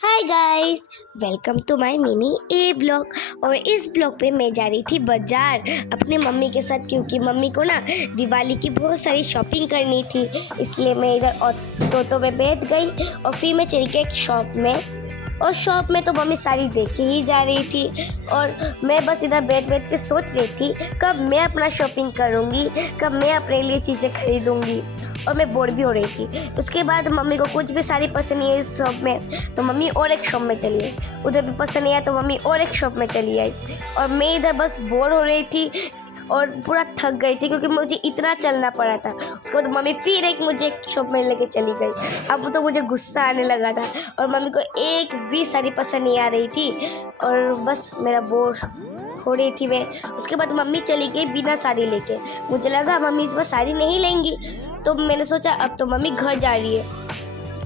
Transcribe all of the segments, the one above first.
Hi guys, welcome to my mini a blog. और इस blog पे मैं जा रही थी बाजार अपने मम्मी के साथ, क्योंकि मम्मी को ना दिवाली की बहुत सारी शॉपिंग करनी थी। इसलिए मैं इधर ऑटो में बैठ गई और फिर मैं चली गई एक शॉप में। और शॉप में तो मम्मी साड़ी देखे ही जा रही थी और मैं बस इधर बैठ बैठ के सोच रही थी कब मैं अपना शॉपिंग करूँगी, कब मैं अपने लिए चीज़ें खरीदूँगी। और मैं बोर भी हो रही थी। उसके बाद मम्मी को कुछ भी साड़ी पसंद नहीं आई इस शॉप में, तो मम्मी और एक शॉप में चली गई। उधर भी पसंद नहीं आया तो मम्मी और एक शॉप में चली आई। और मैं इधर बस बोर हो रही थी और पूरा थक गई थी, क्योंकि मुझे इतना चलना पड़ा था। उसके बाद मम्मी फिर मुझे एक शॉप में लेके चली गई। अब तो मुझे गुस्सा आने लगा था और मम्मी को एक भी साड़ी पसंद नहीं आ रही थी और बस मेरा बोर हो रही थी मैं। उसके बाद मम्मी चली गई बिना साड़ी लेके। मुझे लगा मम्मी इस बार साड़ी नहीं लेंगी, तो मैंने सोचा अब तो मम्मी घर जा रही है।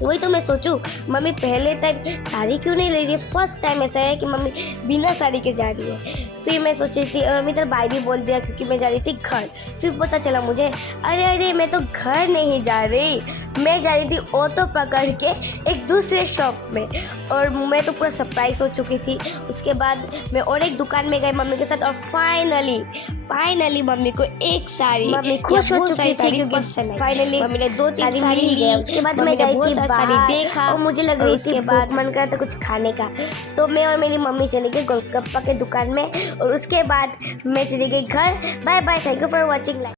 वही तो मैं सोचूं, मम्मी पहले टाइम साड़ी क्यों नहीं ले रही है। फर्स्ट टाइम ऐसा है कि मम्मी बिना साड़ी के जा रही है। फिर मैं सोची थी और मम्मी तरह बाय भी बोल दिया, क्योंकि मैं जा रही थी घर। फिर पता चला मुझे, अरे मैं तो घर नहीं जा रही, मैं जा रही थी ऑटो पकड़ के एक दूसरे शॉप में। और मैं तो पूरा सरप्राइज हो चुकी थी। उसके बाद मैं और एक दुकान में गई मम्मी के साथ और फाइनली मम्मी को एक साड़ी, मम्मी खुश हो चुकी थी क्योंकि फाइनली मम्मी ने दो साड़ी मिल गई। उसके बाद मैं जाई थी साड़ी देखा और मुझे लग रही थी बाद मन कर था कुछ खाने का, तो मैं और मेरी मम्मी चली गई गोलगप्पा के दुकान में। और उसके बाद मैं चली गई घर। Bye bye, thank you for watching.